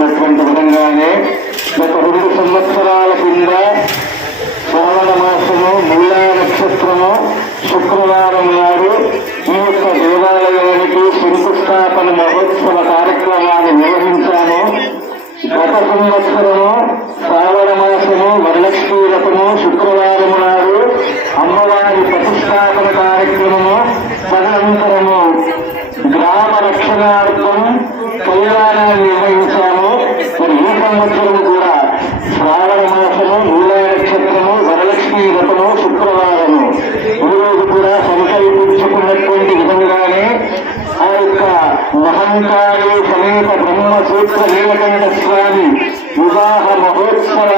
చెప్పినటువంటి విధంగానే గత రెండు సంవత్సరాల కింద శ్రావణ మాసము ముల్లా నక్షత్రము శుక్రవారం నాడు ఈ యొక్క దేవాలయానికి శంకుస్థాపన మహోత్సవ కార్యక్రమాన్ని నిర్వహించాము. గత సంవత్సరము శ్రావణ మాసము వరలక్ష్మీ రథము శ్రీకృష్ణ దేవతమైన స్వామి వివాహ మహోత్సవ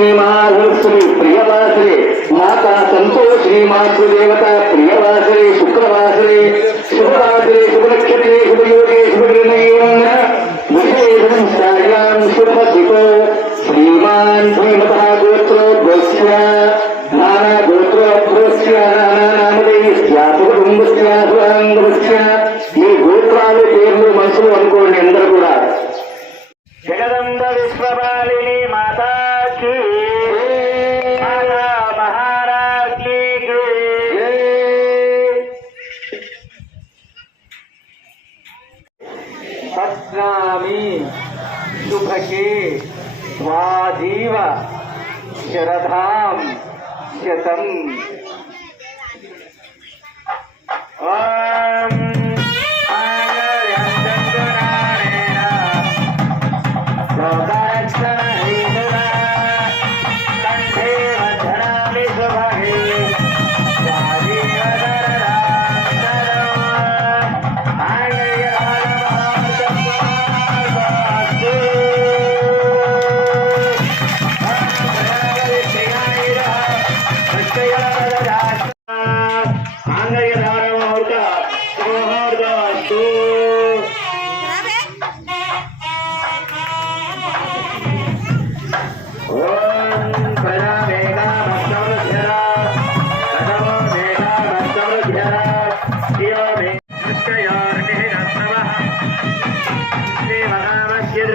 श्रीमाधुश्री प्रियवासरे माता संतोष श्री मातृदेवता प्रियवासरे शुक्रवासरे एव शरधाम शतम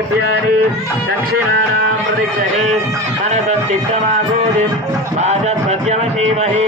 दक्षिणा दक्षिणानां प्रदिक्षते मनसं चित्तमागोदिं पादसत्यमशीमहि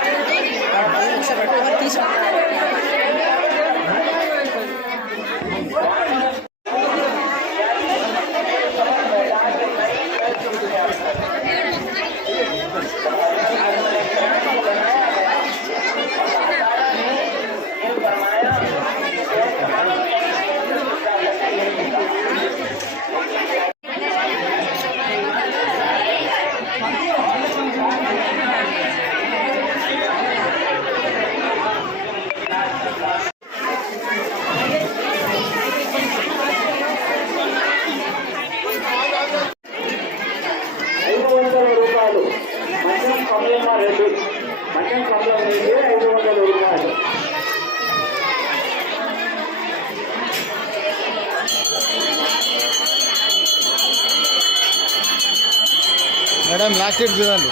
మేడం లాస్ట్ ఇయర్ చూడండి.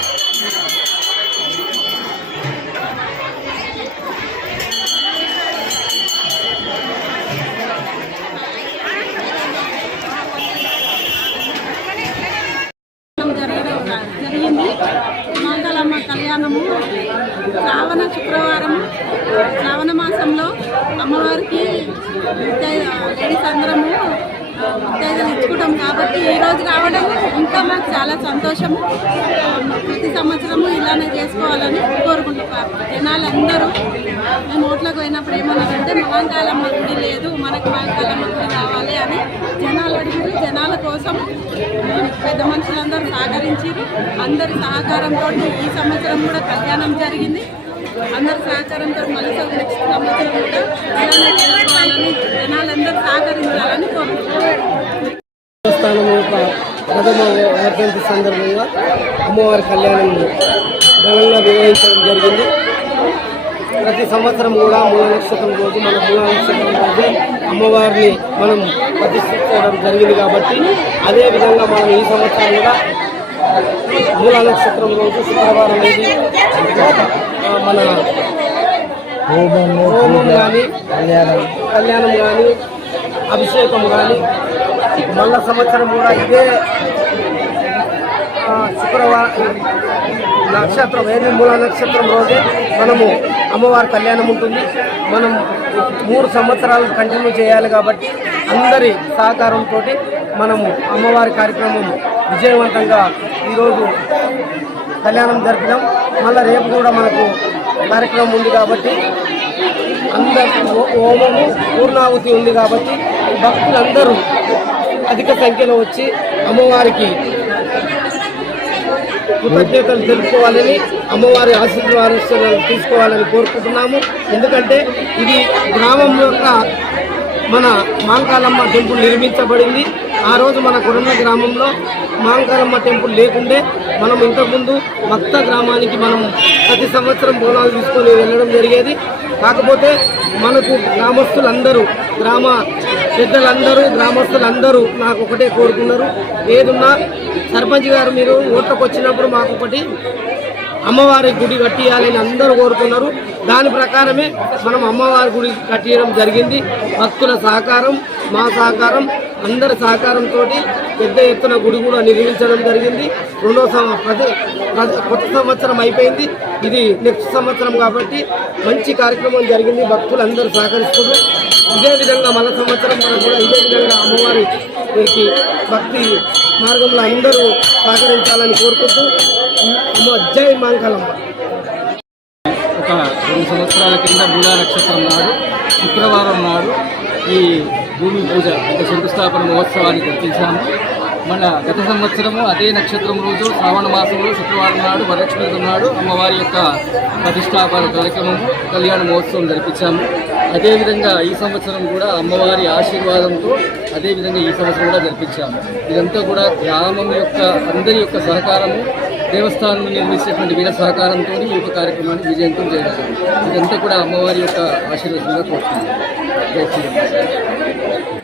జరగడం జరిగింది మాంగళమ్మ కళ్యాణము శ్రావణ శుక్రవారం శ్రావణ మాసంలో అమ్మవారికి లేడీస్ అందరము ముత్తైదులు ఇచ్చుకుంటాం కాబట్టి ఈ రోజు రావడం ఇంకా మాకు చాలా సంతోషము. ప్రతి సంవత్సరము ఇలానే చేసుకోవాలని కోరుకుంటున్నాం. జనాలందరూ మేము ఓట్లకు పోయినప్పుడు ఏమన్నారంటే మహాంకాలమ్మ గుడి లేదు మనకు మహాంకాలమ్మ గుడి కావాలి అని జనాలు అడిగారు. జనాల కోసం పెద్ద మనుషులందరూ సహకరించారు. అందరి సహకారంతో ఈ సంవత్సరం కూడా కళ్యాణం జరిగింది. అందరి సహకారంతో మళ్ళీ నెక్స్ట్ సంవత్సరం కూడా ఇలానే చేసుకోవాలని జనాలందరూ సహకరించారు. ప్రథమ వర్ధంతి సందర్భంగా అమ్మవారి కళ్యాణం ఘనంగా నిర్వహించడం జరిగింది. ప్రతి సంవత్సరం కూడా మూల నక్షత్రం రోజు మన మూల నక్షత్రం రోజు అమ్మవారిని మనం ప్రతిష్ఠించడం జరిగింది కాబట్టి అదే విధంగా మనం ఈ సంవత్సరం కూడా మూల నక్షత్రం రోజు శుక్రవారం అనేది మన హోమం కానీ కళ్యాణం. కళ్యాణం కానీ అభిషేకం కానీ మళ్ళా సంవత్సరం కూడా ఇదే శుక్రవారం నక్షత్రం ఏది? మూల నక్షత్రం రోజే మనము అమ్మవారి కళ్యాణం ఉంటుంది. మనం మూడు సంవత్సరాలు కంటిన్యూ చేయాలి కాబట్టి అందరి సహకారంతో మనము అమ్మవారి కార్యక్రమం విజయవంతంగా ఈరోజు కళ్యాణం జరిపినాం మళ్ళీ రేపు కూడా మనకు కార్యక్రమం ఉంది కాబట్టి అందరికీ హోమము పూర్ణాహుతి ఉంది కాబట్టి భక్తులందరూ అధిక సంఖ్యలో వచ్చి అమ్మవారికి కృతజ్ఞతలు తెలుసుకోవాలని అమ్మవారి ఆశీర్వాదాలు తీసుకోవాలని కోరుకుంటున్నాము. ఎందుకంటే ఇది గ్రామం యొక్క మన మాంకాలమ్మ టెంపుల్ నిర్మించబడింది. ఆ రోజు మన కొరండ గ్రామంలో మాంకాలమ్మ టెంపుల్ లేకుండే మనం ఇంతకుముందు భక్త గ్రామానికి మనం ప్రతి సంవత్సరం బోనాలు తీసుకొని వెళ్ళడం జరిగేది. కాకపోతే మనకు గ్రామస్తులందరూ గ్రామ పెద్దలందరూ గ్రామస్తులందరూ నాకు ఒకటే కోరుకున్నారు. ఏదున్నా సర్పంచ్ గారు మీరు ఓట్లకు వచ్చినప్పుడు మాకు ఒకటి అమ్మవారి గుడి కట్టియాలని అందరూ కోరుకున్నారు. దాని ప్రకారమే మనం అమ్మవారి గుడి కట్టియడం జరిగింది. భక్తుల సహకారం మా సహకారం అందరి సహకారంతో పెద్ద ఎత్తున గుడి కూడా నిర్మించడం జరిగింది. రెండో సం- ప్రతి కొత్త సంవత్సరం అయిపోయింది. ఇది నెక్స్ట్ సంవత్సరం కాబట్టి మంచి కార్యక్రమం జరిగింది. భక్తులు అందరూ సహకరిస్తున్నారు. ఇదే విధంగా మన సంవత్సరం మనం కూడా ఇదే విధంగా అమ్మవారికి భక్తి మార్గంలో అందరూ సహకరించాలని కోరుకుంటూ అమ్మ జై మాంకలమ్మ ఒక రెండు సంవత్సరాల కింద మూలా నక్షత్రం నాడు శుక్రవారం నాడు ఈ భూమి పూజ అంటే శంకుస్థాపన మహోత్సవాన్ని జరిపించాము మన గత సంవత్సరము అదే నక్షత్రం రోజు శ్రావణ మాసంలో శుక్రవారం నాడు వరలక్ష్మి నాడు అమ్మవారి యొక్క ప్రతిష్టాపన కార్యక్రమము కళ్యాణ మహోత్సవం జరిపించాము. అదేవిధంగా ఈ సంవత్సరం కూడా అమ్మవారి ఆశీర్వాదంతో అదేవిధంగా ఈ సంవత్సరం కూడా జరిపించాము. ఇదంతా కూడా గ్రామం యొక్క అందరి యొక్క సహకారము దేవస్థానం నిర్మించినటువంటి వీళ్ళ సహకారంతో ఈ యొక్క కార్యక్రమాన్ని విజయంతం చేయగలిగాము ఇదంతా కూడా అమ్మవారి యొక్క ఆశీర్వాదంగా కోరుతున్నాను